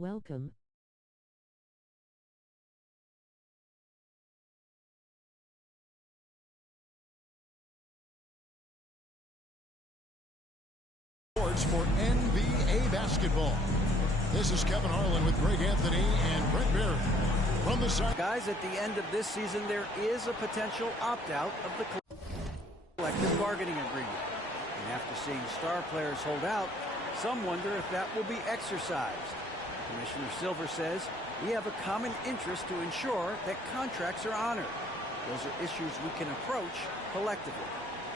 Welcome. For NBA basketball. This is Kevin Harlan with Greg Anthony and Brent Barry. From the side. Guys, at the end of this season, there is a potential opt-out of the collective bargaining agreement. And after seeing star players hold out, some wonder if that will be exercised. Commissioner Silver says we have a common interest to ensure that contracts are honored. Those are issues we can approach collectively.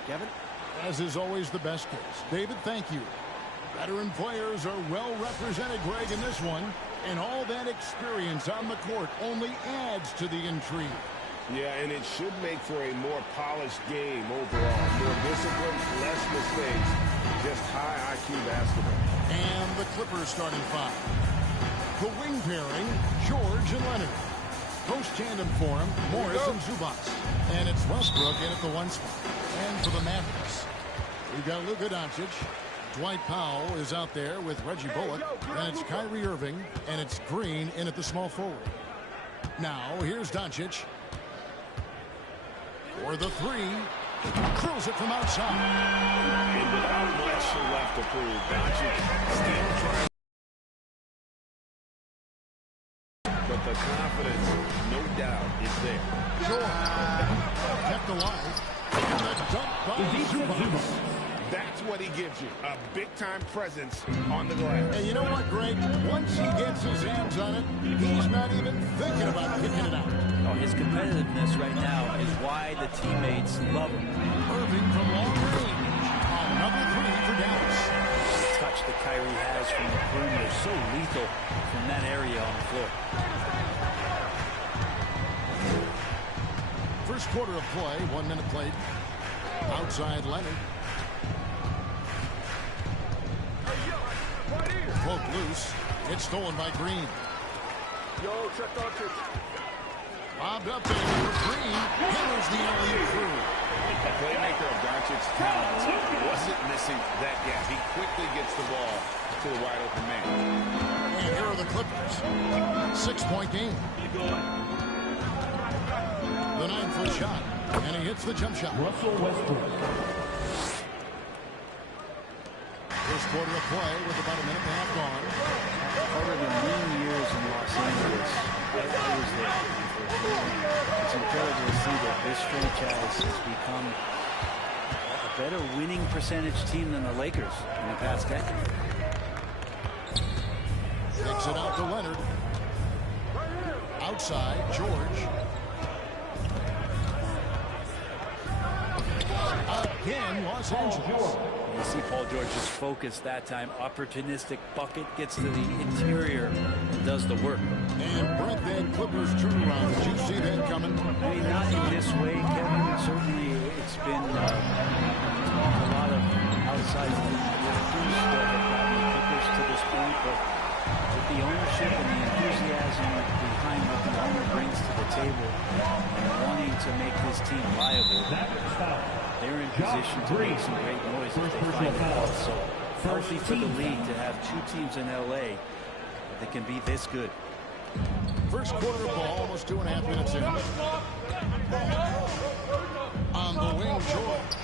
Kevin? As is always the best case. David, thank you. Veteran players are well represented, Greg, in this one. And all that experience on the court only adds to the intrigue. Yeah, and it should make for a more polished game overall. More discipline, less mistakes, just high IQ basketball. And the Clippers starting five. The wing pairing, George and Leonard. Post tandem for him, Morris and Zubac. And it's Westbrook in at the one spot. And for the Mavericks, we've got Luka Doncic. Dwight Powell is out there with Reggie Bullock. And it's Kyrie Irving. And it's Green in at the small forward. Now, here's Doncic. For the three. Drills it from outside. And without much left to prove, Doncic still trying. But the confidence, no doubt, is there. George kept alive. And the dunk by Zubac. That's what he gives you, a big-time presence on the glass. And you know what, Greg? Once he gets his hands on it, he's not even thinking about kicking it out. Oh, his competitiveness right now is why the teammates love him. Irving from long range. Another three for Dallas. The touch that Kyrie has from the perimeter is so lethal from that area on the floor. First quarter of play, 1 minute played. Outside Leonard. Cloak loose. It's stolen by Green. Check Doncic. Bobbed up there for Green. Hammers the alley through. A playmaker of Doncic's talents wasn't missing that gap. He quickly gets the ball to the wide open man. And here are the Clippers. 6-point game. The 9-foot shot. And he hits the jump shot. Russell Westbrook. First quarter of play with about a minute and a half gone. Over the lean years in Los Angeles, I was there. It's incredible to see that this franchise has become a better winning percentage team than the Lakers in the past decade. Kicks it out to Leonard. Outside, George. Again, Los Angeles. You see Paul George's focus that time. Opportunistic bucket, gets to the interior and does the work. And Brent, that Clippers turnaround. Did you see that coming? I mean, not in this way, Kevin. Certainly it's been a lot of outside factors that have gotten the Clippers to this point. But with the ownership and the enthusiasm behind what the owner brings to the table and wanting to make this team viable, they're in position to make some great noise if they find it out. So healthy for the league to have two teams in L.A. that can be this good. First quarter of ball, almost 2.5 minutes in. On the wing, George.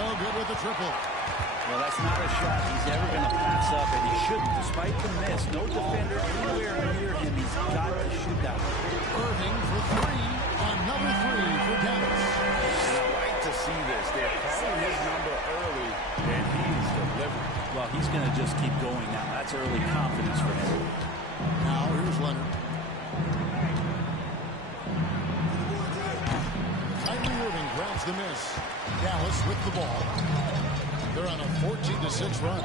Oh, good with the triple. Well, that's not a shot he's ever going to pass up, and he shouldn't. Despite the miss, no defender anywhere near him. He's got to shoot that one. Irving for three. Another three for Dallas. And I like to see this. They're calling his number early, and he's delivering. Well, he's going to just keep going now. That's early confidence for him. Now here's Leonard. Kyrie Irving grabs the miss. Dallas with the ball. They're on a 14-6 run.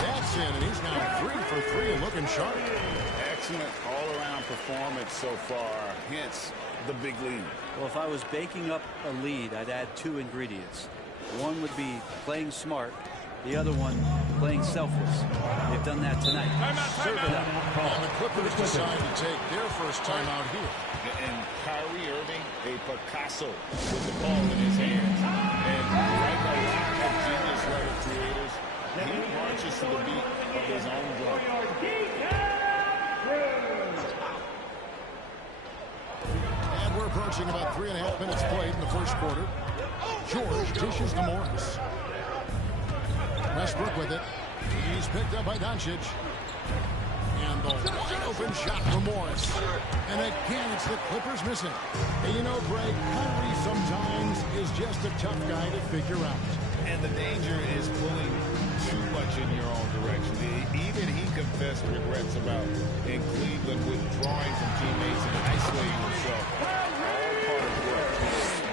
That's in, and he's now 3 for 3 and looking sharp. Excellent all-around performance so far, hence the big lead. Well, if I was baking up a lead, I'd add two ingredients. One would be playing smart. The other one, playing selfless. They've done that tonight. Serve it up. And the Clippers decide to take their first time out here. And Kyrie Irving, a Picasso with the ball in his hands. And like a lot of marches to the beat of his own drum. And we're approaching about 3.5 minutes played in the first quarter. George dishes to Morris. Westbrook with it. He's picked up by Doncic. And the wide open shot for Morris. And again, it's the Clippers missing. And you know, Greg, Kyrie sometimes is just a tough guy to figure out. And the danger is pulling too much in your own direction. Even he confessed regrets about in Cleveland withdrawing from teammates and isolating himself. All part of what?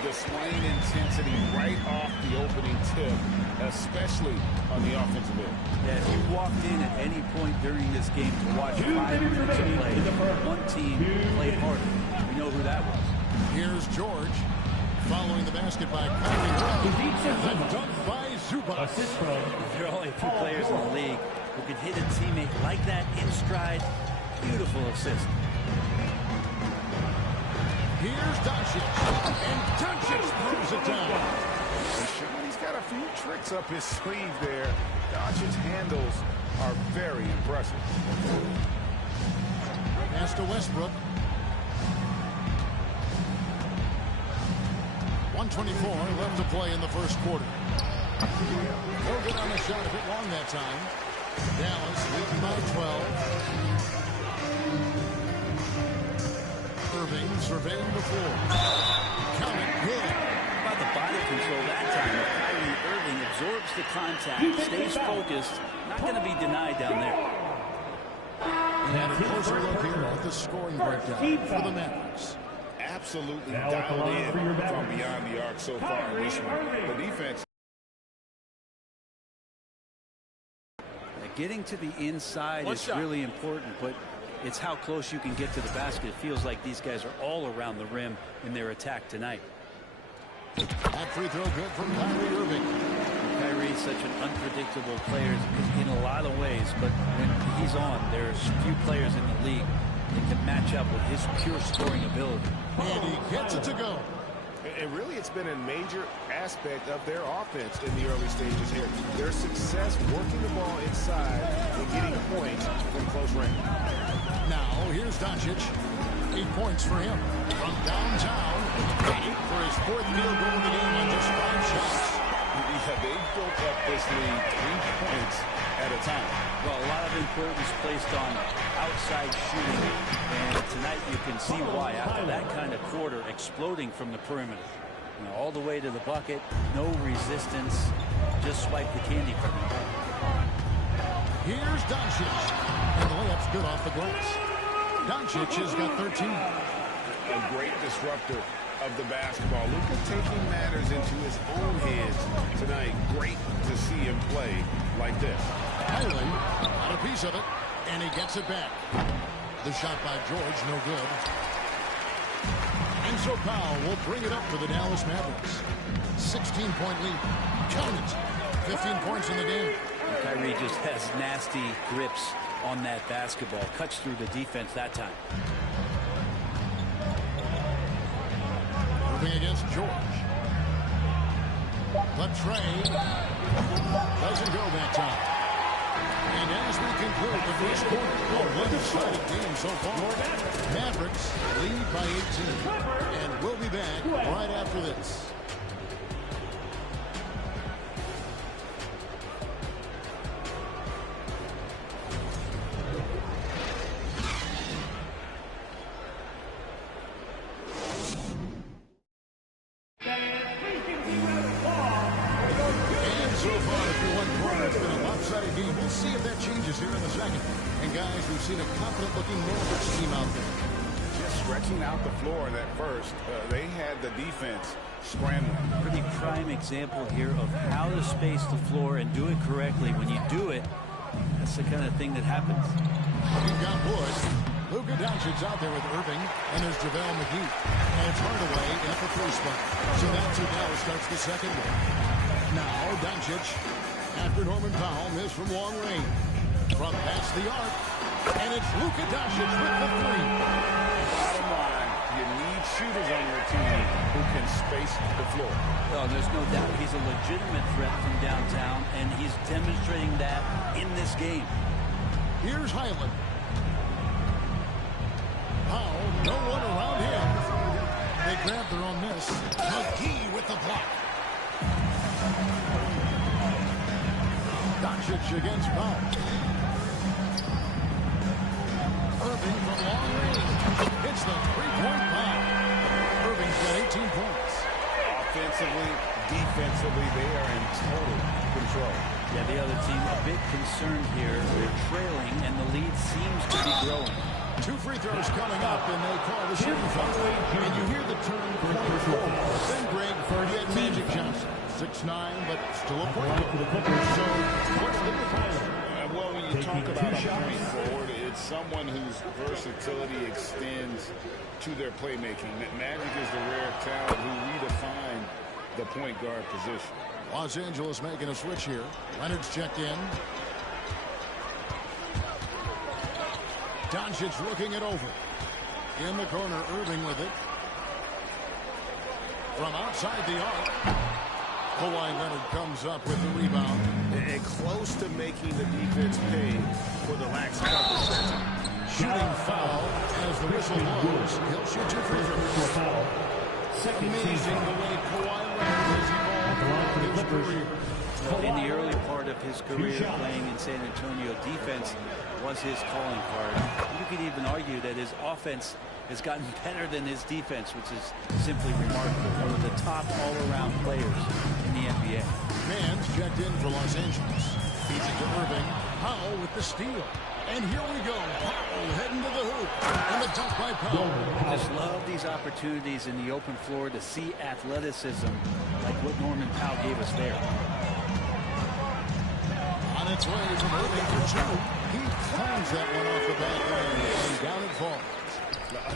Displaying intensity right off the opening tip, especially on the offensive end. Yeah, if you walked in at any point during this game to watch 5 minutes of play, one team played harder. We know who that was. Here's George. Following the basket by Kyrie. And the dunk by Zubac. There are only 2 players in the league who can hit a teammate like that in stride. Beautiful assist. Here's Doncic. And Doncic throws it down. He's got a few tricks up his sleeve there. Doncic's handles are very impressive. Pass to Westbrook. 1:24 left to play in the first quarter. No good on the shot, a bit long that time. Dallas leading by 12. Irving surveying the floor. Count it, good. How about the body control that time? Kyrie Irving absorbs the contact, stays focused, not going to be denied down there. And a closer look here at the scoring breakdown for the Mavericks. Absolutely dialed in from beyond the arc so far in this one. The defense. Getting to the inside is really important, but it's how close you can get to the basket. It feels like these guys are all around the rim in their attack tonight. That free throw good from Kyrie Irving. Kyrie's such an unpredictable player in a lot of ways, but when he's on, there's few players in the league that can match up with his pure scoring ability. And he gets it to go. And really, it's been a major aspect of their offense in the early stages here. Their success working the ball inside and getting points from close range. Now, here's Doncic. 8 points for him. From downtown, 8 for his 4th field goal of the game on just 5 shots. Yeah, they built up this lead 3 points at a time. Well, a lot of importance placed on outside shooting, and tonight you can see why. After that kind of quarter, exploding from the perimeter. You know, all the way to the bucket, no resistance, just swipe the candy from him. Here's Doncic. And the layup's good off the glass. Doncic has got 13. A great disruptor of the basketball. Luka taking matters into his own hands tonight. Great to see him play like this. Highland got a piece of it, and he gets it back. The shot by George, no good. And so Powell will bring it up for the Dallas Mavericks. 16-point lead. Count it. 15 points in the game. Kyrie just has nasty grips on that basketball. Cuts through the defense that time. Moving against George. But Trey doesn't go that time. And as we conclude the first quarter, a one-sided game so far. Mavericks lead by 18. And we'll be back right after this. See if that changes here in the second. And guys, we've seen a confident-looking Mavericks team out there. Just stretching out the floor in that first. They had the defense scrambling. Pretty prime example here of how to space the floor and do it correctly. When you do it, that's the kind of thing that happens. You've got Wood. Luka Doncic's out there with Irving. And there's JaVale McGee. And it's Hardaway at the 3 spot. So that's who Dallas starts the second one. Now, Doncic. After Norman Powell missed from long range. From past the arc. And it's Luka Doncic with the 3. Bottom line, you need shooters on your team who can space the floor. Oh, there's no doubt he's a legitimate threat from downtown, and he's demonstrating that in this game. Here's Highland. Powell, no one around him. They grab their own miss. McGee with the block. Doncic against Powell. Irving from long range. Hits the three-point foul. Irving's got 18 points. Offensively, defensively, they are in total control. Yeah, the other team a bit concerned here. They're trailing, and the lead seems to be growing. 2 free throws coming up, and they call the shooting foul. And you hear the term point forward. Then Greg Fergie and Magic Johnson. 6'9", but still a point guard. So what's the difference? Well, when you talk about a point forward, it's someone whose versatility extends to their playmaking. Magic is the rare talent who redefined the point guard position. Los Angeles making a switch here. Leonard's checked in. Doncic looking it over. In the corner, Irving with it. From outside the arc, Kawhi Leonard comes up with the rebound. And close to making the defense pay for the lax coverage that time. Shooting foul as the whistle blows. He'll shoot 2 free throws. Amazing the way Kawhi Leonard has evolved in his career. In the early part of his career playing in San Antonio, defense was his calling card. You could even argue that his offense has gotten better than his defense, which is simply remarkable. One of the top all-around players in the NBA. Mann's checked in for Los Angeles. Feeds it to Irving. Powell with the steal. And here we go. Powell heading to the hoop. And the dunk by Powell. I just love these opportunities in the open floor to see athleticism like what Norman Powell gave us there. On its way from Irving for 2. He climbs that one off the back line. And down it falls.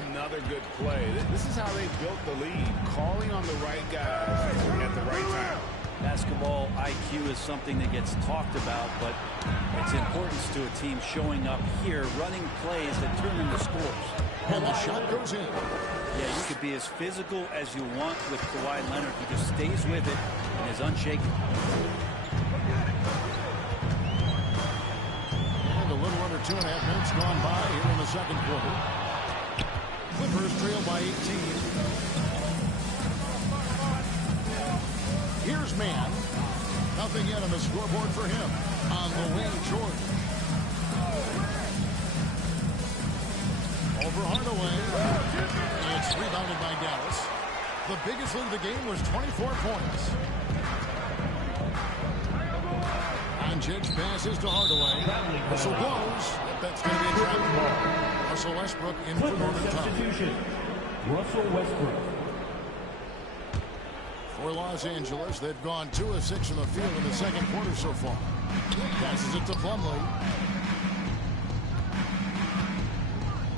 Another good play. This is how they built the lead. Calling on the right guys at the right time. Basketball IQ is something that gets talked about, but its importance to a team showing up here, running plays that turn into scores. And the shot goes in. Yeah, you could be as physical as you want with Kawhi Leonard. He just stays with it and is unshaken. And a little under 2.5 minutes gone by here in the second quarter. Clippers trail by 18. Here's Mann. Nothing yet on the scoreboard for him. On the wing, George. Over Hardaway. It's rebounded by Dallas. The biggest lead of the game was 24 points. Doncic passes to Hardaway. Whistle blows. That's going to be a travel ball. Russell Westbrook in for Norman Powell. Russell Westbrook. For Los Angeles, they've gone 2 of 6 in the field in the second quarter so far. Passes it to Plumlee.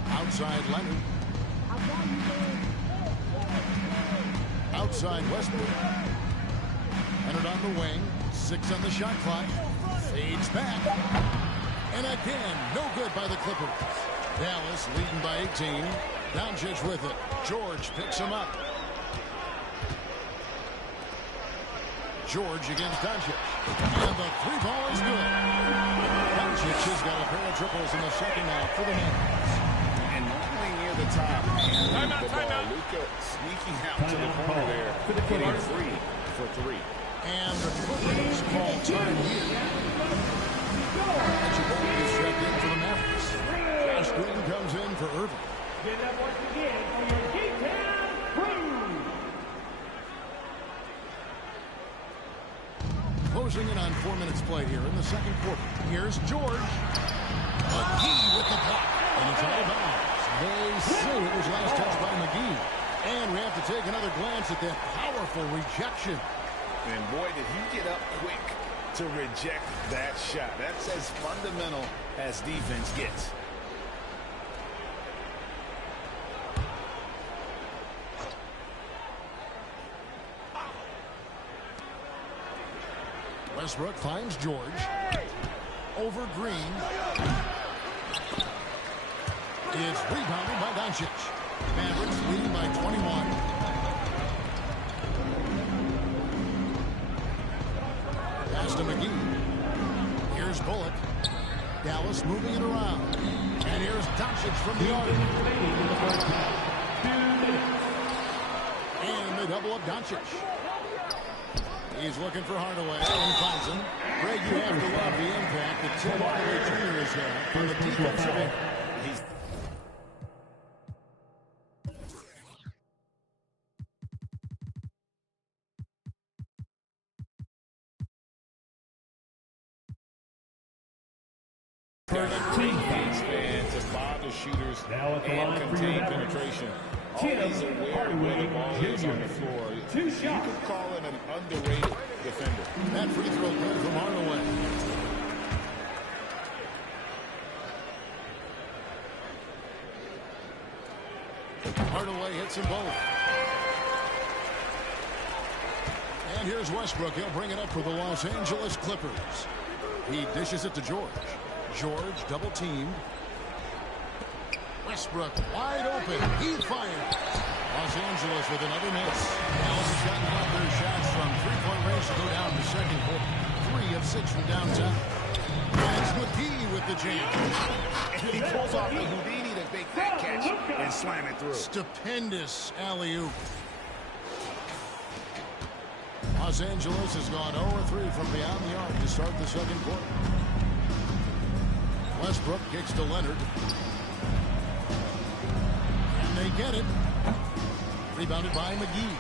Outside Leonard. Outside Westbrook. Leonard on the wing. 6 on the shot clock. Fades back. And again, no good by the Clippers. Dallas leading by 18. Doncic with it. George picks him up. George against Doncic. And the 3-ball is good. Doncic has got a pair of triples in the second half for the Mavericks. And normally near the top, handling the ball. Luka sneaking out to the corner there, getting free for 3. And the Clippers call time here. Reggie Bullock is checked in for the Mavericks. Josh Green comes in for Irving. Get up once again for your G-Town crew. Closing in on 4 minutes played here in the second quarter. Here's George. McGee with the block. And it's out of bounds. They say it was last touched by McGee. And we have to take another glance at that powerful rejection. And boy, did he get up quick to reject that shot. That's as fundamental as defense gets. Westbrook finds George. Over Green. It's rebounded by Doncic. Mavericks leading by 21. Pass to McGee. Here's Bullock. Dallas moving it around. And here's Doncic from the arc. And they double up Doncic. He's looking for Hardaway and finds him. Greg, you have to love the impact that Tim Hardaway Jr. has had on the defensive end. Expand to bother shooters and contain penetration. Always aware of where the ball is on the floor. You could call it an underrated defender. That free throw good from Hardaway. Hardaway hits them both. And here's Westbrook. He'll bring it up for the Los Angeles Clippers. He dishes it to George. George double teamed. Westbrook wide open. He fires. Los Angeles with another miss. Dallas has gotten out their shots from three-point range to go down in the second quarter. 3 of 6 from downtown. That's McGee with the jam. He pulls off the Houdini to make that catch and slam it through. Stupendous alley-oop. Los Angeles has gone 0-3 from beyond the arc to start the second quarter. Westbrook kicks to Leonard. And they get it. Rebounded by McGee.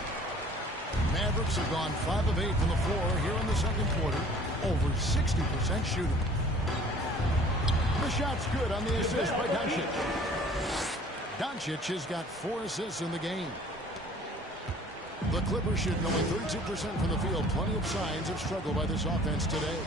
Mavericks have gone 5 of 8 from the floor here in the second quarter. Over 60% shooting. The shot's good on the assist by Doncic. Doncic has got 4 assists in the game. The Clippers shooting only 32% from the field. Plenty of signs of struggle by this offense today.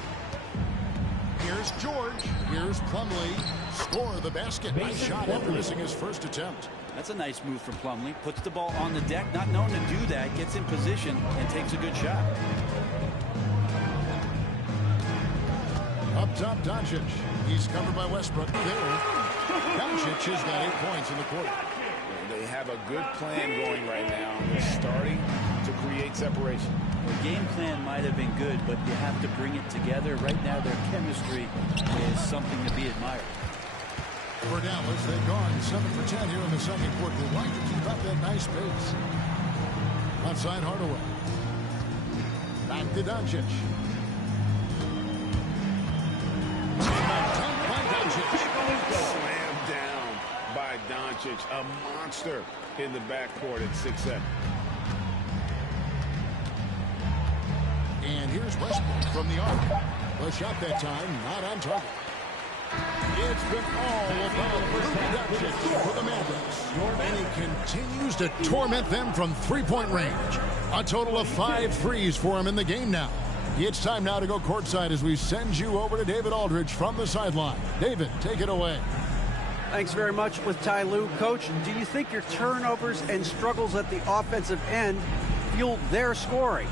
Here's George. Here's Plumlee. Score the basket. Nice shot after missing his first attempt. That's a nice move from Plumlee. Puts the ball on the deck, not known to do that. Gets in position and takes a good shot. Up top, Doncic. He's covered by Westbrook. There. Doncic has got 8 points in the quarter. They have a good plan going right now. They're starting to create separation. The game plan might have been good, but you have to bring it together. Right now, their chemistry is something to be admired. For Dallas, they've gone 7 for 10 here in the second quarter. They like to keep up that nice pace. Outside Hardaway. Back to Doncic. Slammed down by Doncic. A monster in the backcourt at 6'7". And here's Westbrook from the arc. The shot that time, not on target. It's been all about Luka Doncic for the Mavericks. And he continues to torment them from three-point range. A total of 5 threes for him in the game now. It's time now to go courtside as we send you over to David Aldridge from the sideline. David, take it away. Thanks very much with Ty Lue. Coach, do you think your turnovers and struggles at the offensive end fueled their scoring?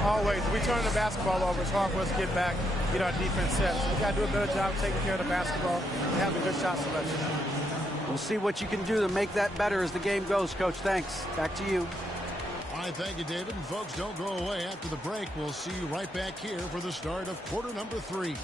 Always. We turn the basketball over. It's hard for us to get back, get our defense set. So we got to do a better job taking care of the basketball and having good shot selection. We'll see what you can do to make that better as the game goes, Coach. Thanks. Back to you. All right, thank you, David. And folks, don't go away. After the break, we'll see you right back here for the start of quarter number 3.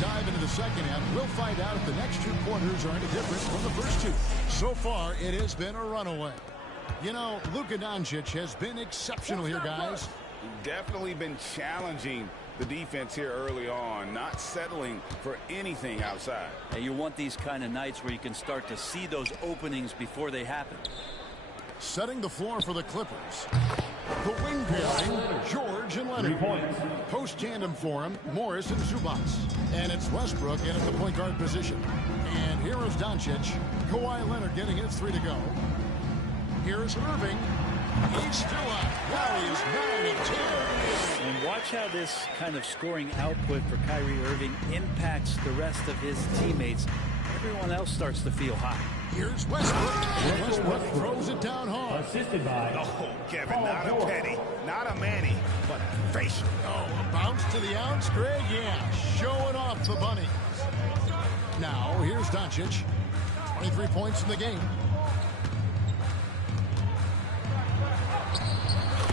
Dive into the second half. We'll find out if the next 2 quarters are any different from the first 2. So far, it has been a runaway. You know, Luka Doncic has been exceptional here, guys. Definitely been challenging the defense here early on, not settling for anything outside. And you want these kind of nights where you can start to see those openings before they happen. Setting the floor for the Clippers. The wing pairing, George and Leonard. Post tandem for him, Morris and Zubac. And it's Westbrook in at the point guard position. And here is Doncic. Kawhi Leonard getting his 3 to go. Here's Irving. He's still up. Now he is 9 of 10. And watch how this kind of scoring output for Kyrie Irving impacts the rest of his teammates. Everyone else starts to feel hot. Here's Westbrook. Westbrook throws it down hard. Assisted by Oh, Kevin, not a penny, not a Manny, but a facial. Oh, a bounce to the outs, Greg. Yeah, showing off the bunny. Now, here's Doncic. 23 points in the game.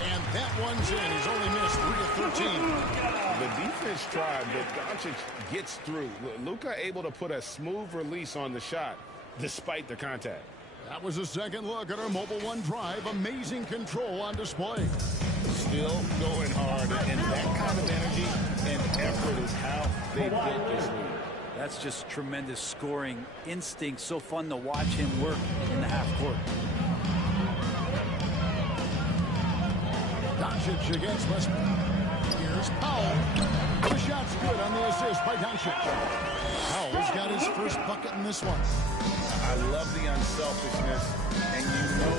And that one's in. He's only missed 3 of 13. The defense tried, but Doncic gets through. Luka able to put a smooth release on the shot despite the contact. That was a second look at our Mobile One drive. Amazing control on display. Still going hard, and that kind of energy and effort is how they built this league. That's just tremendous scoring instinct. So fun to watch him work in the half court. Doncic against Westbrook. Here's Powell. The shot's good on the assist by Doncic. Powell's got his first bucket in this one. I love the unselfishness, and you know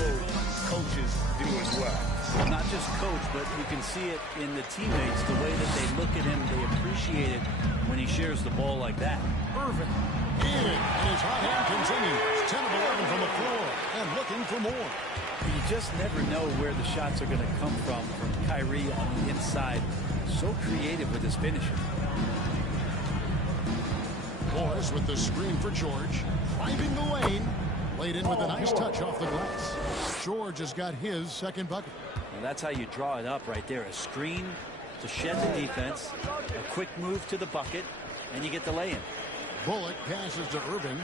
coaches do as well. Well, not just coach, but you can see it in the teammates, the way that they look at him. They appreciate it when he shares the ball like that. Irving in, and his hot hand continues. 10 of 11 from the floor, and looking for more. You just never know where the shots are going to come from Kyrie on the inside. So creative with his finishing. Morris with the screen for George. Driving the lane. Laid in with a nice touch off the glass. George has got his second bucket. Well, that's how you draw it up right there. A screen to shed the defense. A quick move to the bucket. And you get the lay-in. Bullock passes to Irving.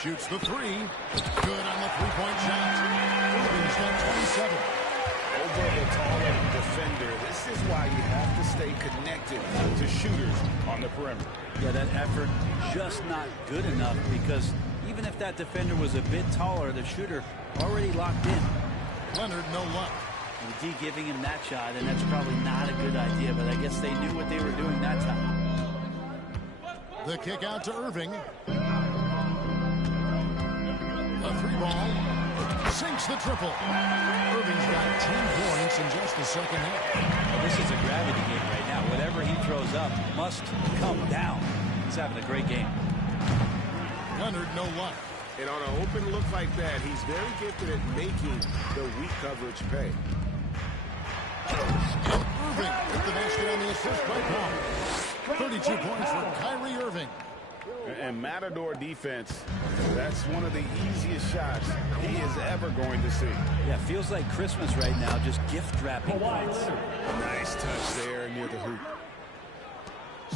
Shoots the 3. Good on the three-point shot. Irving's got 27. Over the taller defender, this is why you have to stay connected to shooters on the perimeter. Yeah, that effort just not good enough, because even if that defender was a bit taller, the shooter already locked in. Leonard, no luck. And D giving him that shot, and that's probably not a good idea, but I guess they knew what they were doing that time. The kick out to Irving. A 3-ball. Sinks the triple. Irving's got 10 points in just the second half. Well, this is a gravity game right now. Whatever he throws up must come down. He's having a great game. Leonard, no luck. And on an open look like that, he's very gifted at making the weak coverage pay. And Irving with the basket on the assist by Paul. 32 points for Kyrie Irving. And Matador defense, that's one of the easiest shots he is ever going to see. Yeah, feels like Christmas right now, just gift wrapping points. Nice touch there near the hoop.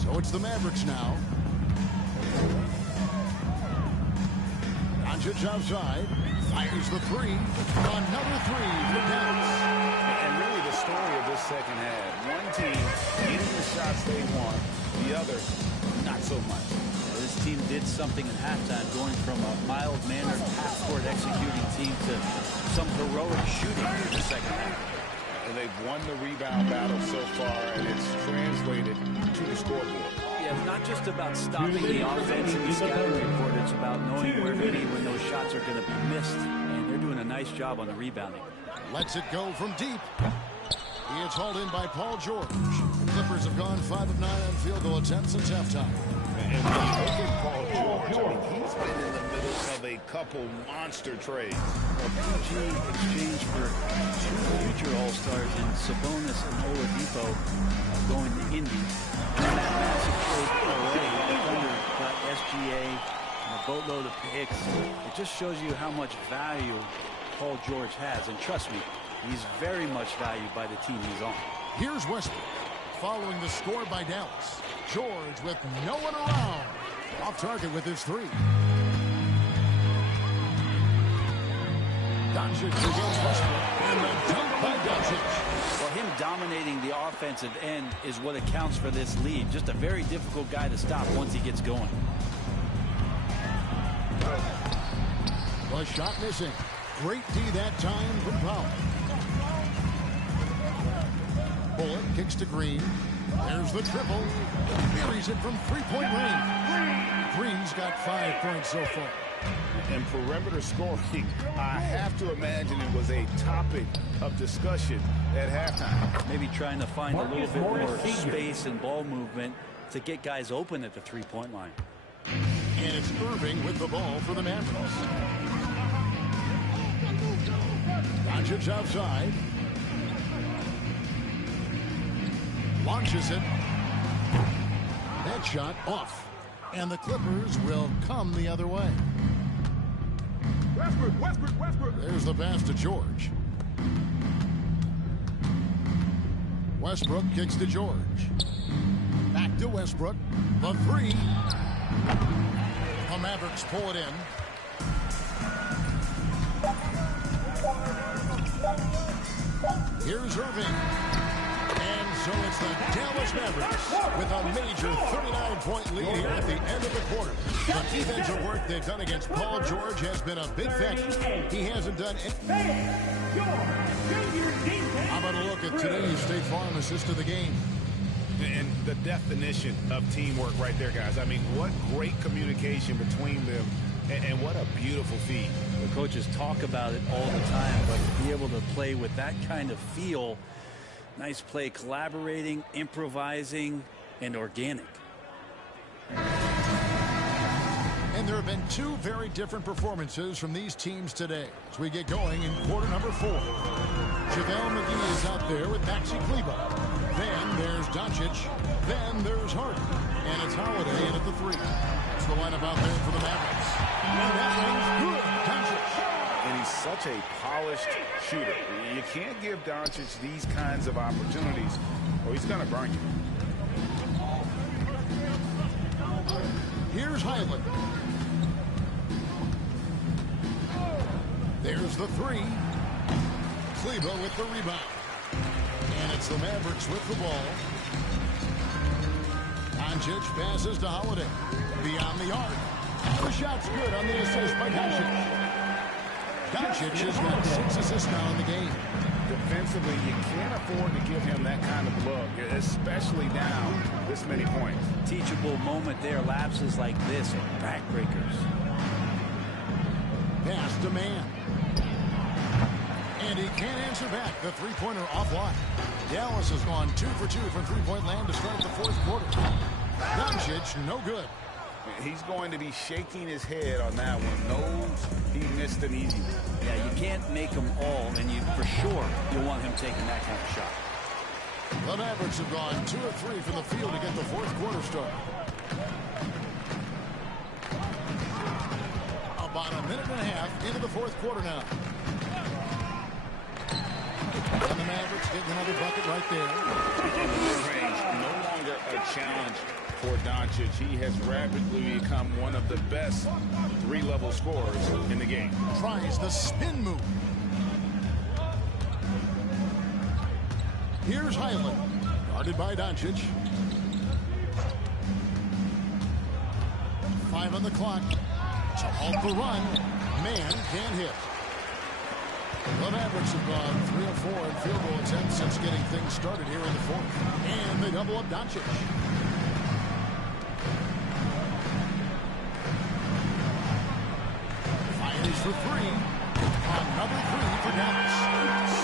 So it's the Mavericks now. Doncic outside. Fires the 3. Another 3 for Dallas. And really the story of this second half. One team getting the shots they want, the other not so much. This team did something in halftime, going from a mild-mannered half-court executing team to some heroic shooting in the second half. And they've won the rebound battle so far, and it's translated to the scoreboard. Yeah, it's not just about stopping the offense in the scouting report. It's about knowing where to be when those shots are going to be missed. And they're doing a nice job on the rebounding. Lets it go from deep. He is hauled in by Paul George. The Clippers have gone 5 of 9 on field goal attempts since halftime. And when you look at Paul George, I mean, he's been in the middle of a couple monster trades. A PG exchange for 2 future All-Stars in Sabonis and Oladipo going to Indy. And that massive trade already, the Thunder got SGA and a boatload of picks. It just shows you how much value Paul George has. And trust me, he's very much valued by the team he's on. Here's Westbrook following the score by Dallas. George with no one around. Off target with his 3. Doncic against Westbrook. And the dunk by Doncic. Well, him dominating the offensive end is what accounts for this lead. Just a very difficult guy to stop once he gets going. The shot missing. Great D that time from Powell. Bullock kicks to Green. There's the triple. Buries it from three-point range. Green's got 5 points so far. And perimeter scoring, I have to imagine it was a topic of discussion at halftime. Maybe trying to find a little bit more space and ball movement to get guys open at the three-point line. And it's Irving with the ball for the Mavericks. Doncic outside. Launches it. That shot off. And the Clippers will come the other way. Westbrook. There's the pass to George. Westbrook kicks to George. Back to Westbrook. The three. The Mavericks pull it in. Here's Irving. And so it's the Dallas Mavericks with a major 39-point lead here at the end of the quarter. The defensive work they've done against Paul George has been a big factor. He hasn't done it. How about a look at today's State Farm assist of the game? And the definition of teamwork right there, guys. I mean, what great communication between them, and what a beautiful feed. The coaches talk about it all the time, but to be able to play with that kind of feel, nice play, collaborating, improvising, and organic. And there have been 2 very different performances from these teams today as we get going in quarter number 4. JaVale McGee is out there with Maxi Kleber. Then there's Doncic. Then there's Harden. And it's Holiday in at the 3. That's the lineup out there for the Mavericks. And that one's good. Doncic. And he's such a polished shooter. You can't give Doncic these kinds of opportunities, or he's going to burn you. Here's Highland. There's the 3. Kleber with the rebound. And it's the Mavericks with the ball. Doncic passes to Holiday. Beyond the arc. The shot's good on the assist by Doncic. Doncic has got 6 assists now in the game. Defensively, you can't afford to give him that kind of look, especially down this many points. Teachable moment there. Lapses like this are backbreakers. Pass to Man. And he can't answer back. The three-pointer offline. Dallas has gone 2 for 2 from three-point land to start the 4th quarter. Doncic, no good. He's going to be shaking his head on that one. Knows he missed an easy one. Yeah, you can't make them all, and you for sure you'll want him taking that kind of shot. The Mavericks have gone 2 of 3 from the field to get the 4th quarter started. About a minute and a half into the 4th quarter now. And the Mavericks getting another bucket right there. Mid-range, no longer a challenge for Doncic. He has rapidly become one of the best 3-level scorers in the game. Tries the spin move. Here's Highland. Guarded by Doncic. 5 on the clock. To halt the run. Man can't hit. The Mavericks have gone 3 of 4 in field goal attempts since getting things started here in the 4th. And they double up Doncic. Fires for 3. Another 3 for Dallas.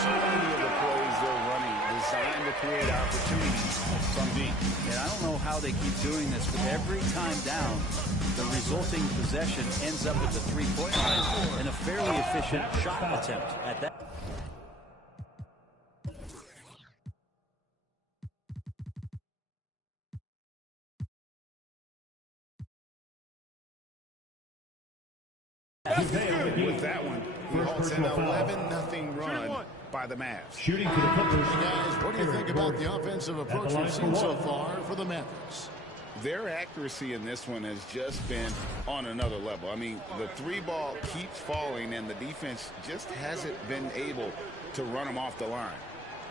So many of the plays they're running designed to create opportunities from deep. And I don't know how they keep doing this, but every time down, the resulting possession ends up at the three-point line and a fairly efficient shot attempt at that. With that one, he holds an 11-0 run by the Mavs. Shooting for the Clippers. Guys, what do you think about the offensive approach we've seen so far for the Mavericks? Their accuracy in this one has just been on another level. I mean, the 3-ball keeps falling, and the defense just hasn't been able to run them off the line.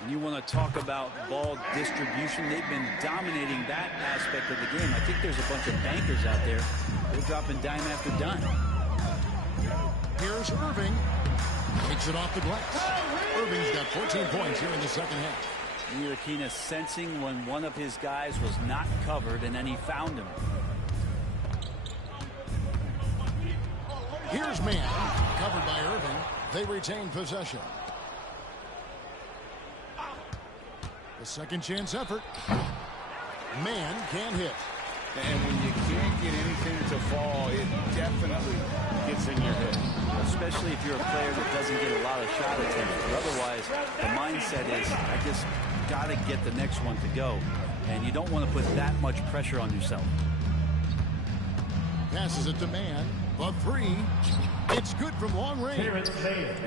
And you want to talk about ball distribution. They've been dominating that aspect of the game. I think there's a bunch of bankers out there. They're dropping dime after dime. Here's Irving. Takes it off the glass. Irving's got 14 points here in the second half. Ntilikina sensing when one of his guys was not covered, and then he found him. Here's Mann, covered by Irving. They retain possession. The second chance effort. Mann can't hit. And when you can't get anything to fall, it definitely gets in your head. Especially if you're a player that doesn't get a lot of shot attempts. But otherwise, the mindset is, I just got to get the next one to go. And you don't want to put that much pressure on yourself. Passes it to Mann. The three. It's good from long range. Yeah,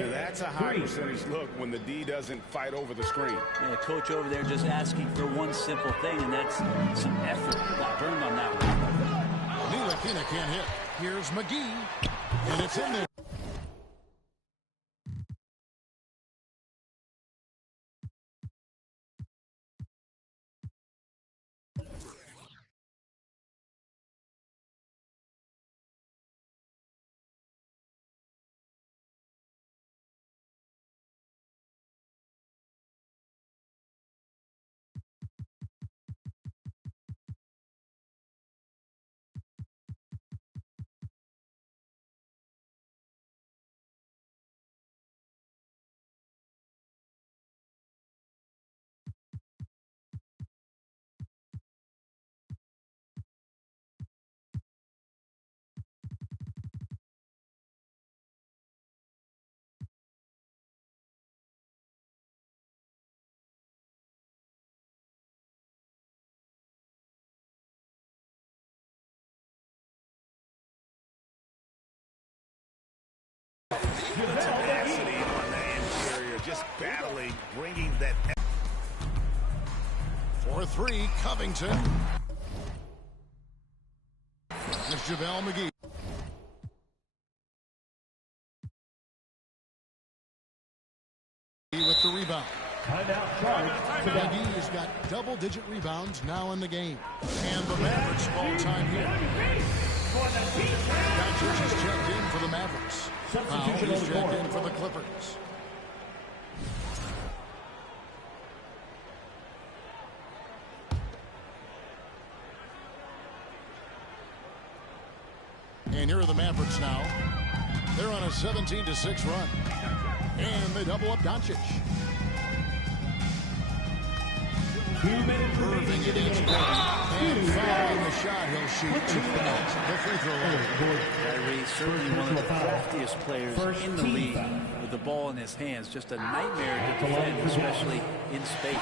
that's a high percentage look when the D doesn't fight over the screen. Yeah, coach over there just asking for one simple thing, and that's some effort. Got burned on that one. Ntilikina can't hit. Here's McGee. And it's in there. Tenacity on the interior, just battling, bringing that. For three, Covington. Here's JaVale McGee. With the rebound. McGee has got double-digit rebounds now in the game. And the Mavericks all-time here. Doncic is checked in for the Mavericks. Powell is checked in for the Clippers. And here are the Mavericks now. They're on a 17-6 run. And they double up Doncic. Irving against Gordon. And following the shot, he'll shoot 2 minutes. The free throw line. Kyrie, certainly one of the craftiest players in the league with the ball in his hands. Just a nightmare to defend, especially in space.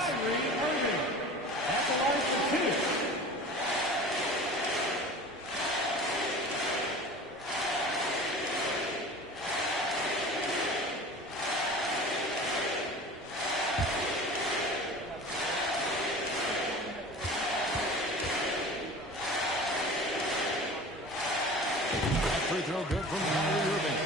Free throw good from Kyrie Irving.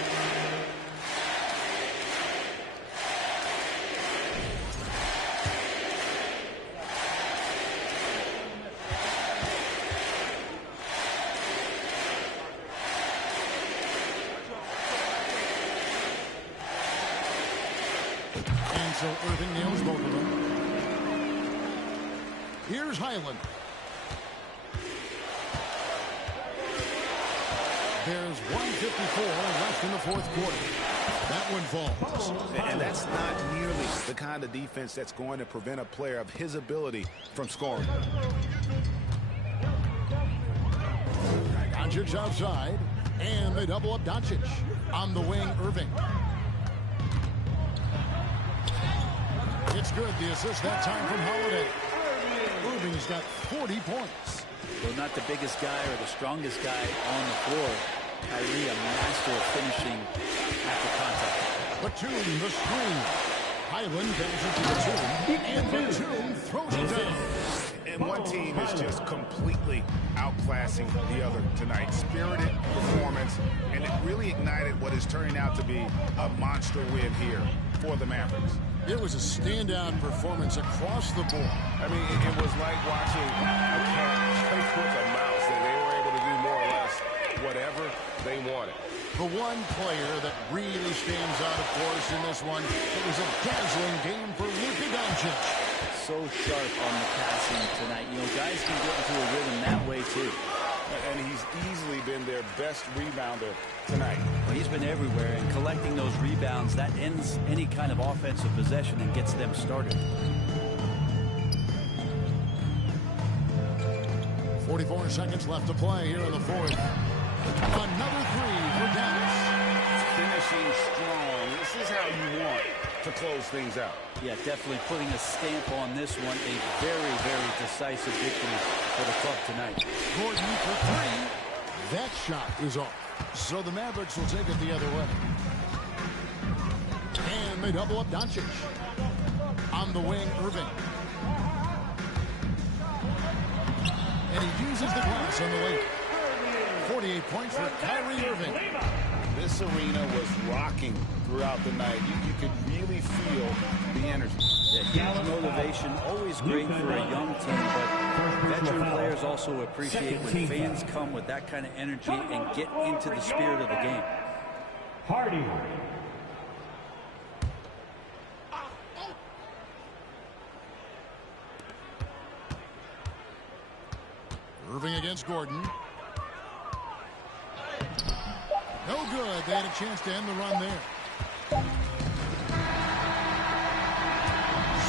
And so Irving nails both of them. Here's Highland. There's 1:54 left in the fourth quarter. That one falls. And that's not nearly the kind of defense that's going to prevent a player of his ability from scoring. Doncic outside, and they double up Doncic. On the wing, Irving. It's good. The assist that time from Holiday. Irving's got 40 points. Though not the biggest guy or the strongest guy on the floor, Kyrie, a master of finishing after contact. Batum, the screen. Highland passes to Batum, and Batum throws it down. And one team is just completely outclassing the other tonight. Spirited performance, and it really ignited what is turning out to be a monster win here for the Mavericks. It was a standout performance across the board. I mean, it was like watching a cat play with a mouse, and they were able to do more or less whatever they wanted. The one player that really stands out, of course, in this one, it was a dazzling game for Luka Doncic. So sharp on the passing tonight. You know, guys can get into a rhythm that way, too. And he's easily been their best rebounder tonight. Well, he's been everywhere, and collecting those rebounds, that ends any kind of offensive possession and gets them started. 44 seconds left to play here in the fourth. Another three for Dallas. Finishing strong. This is how you want to close things out. Yeah, definitely putting a stamp on this one. A very, very decisive victory for the club tonight. Gordon for three. That shot is off. So the Mavericks will take it the other way. And they double up Doncic. On the wing, Irving. And he uses the glass on the late. 48 points for Kyrie Irving. This arena was rocking throughout the night. You could really feel the energy. Yeah, huge motivation, always great for a young team, but veteran players also appreciate when fans come with that kind of energy and get into the spirit of the game. Hardy. Irving against Gordon. No good. They had a chance to end the run there.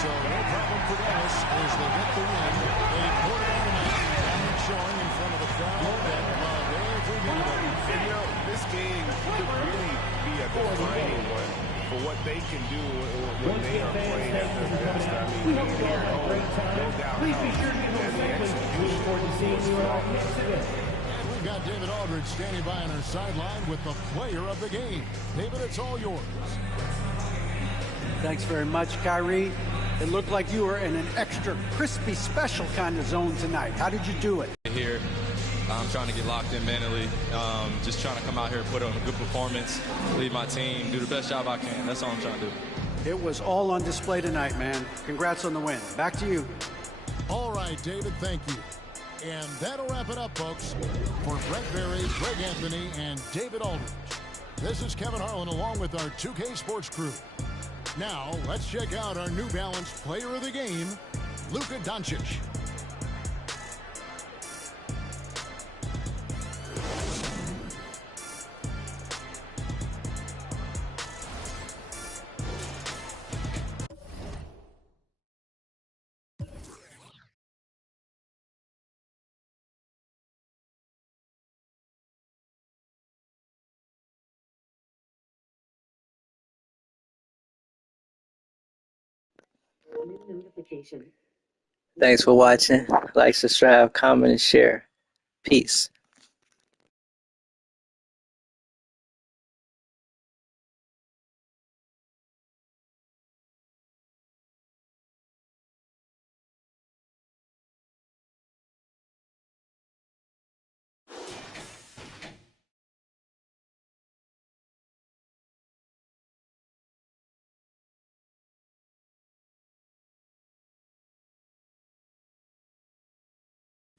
So no problem for Dallas as they get the win. They poured it on the night. Dominant showing in front of the crowd. And they're forgettable. And, you know, this game could really be a defining one for what they can do when they are playing at their best. I mean, being here at home, no doubt. Please be sure to give us a looking forward to seeing you in our exhibit. And we've got David Aldridge standing by on our sideline with the player of the game. David, it's all yours. Thanks very much, Kyrie. It looked like you were in an extra crispy special kind of zone tonight. How did you do it? Here, I'm trying to get locked in mentally. Just trying to come out here and put on a good performance, lead my team, do the best job I can. That's all I'm trying to do. It was all on display tonight, man. Congrats on the win. Back to you. All right, David, thank you. And that'll wrap it up, folks. For Brett Berry, Greg Anthony, and David Aldridge, this is Kevin Harlan along with our 2K Sports crew. Now, let's check out our New Balance player of the game, Luka Doncic. Notification. Thanks for watching. Like, subscribe, comment, and share. Peace.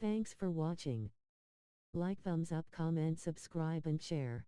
Thanks for watching. Like, thumbs up, comment, subscribe, and share.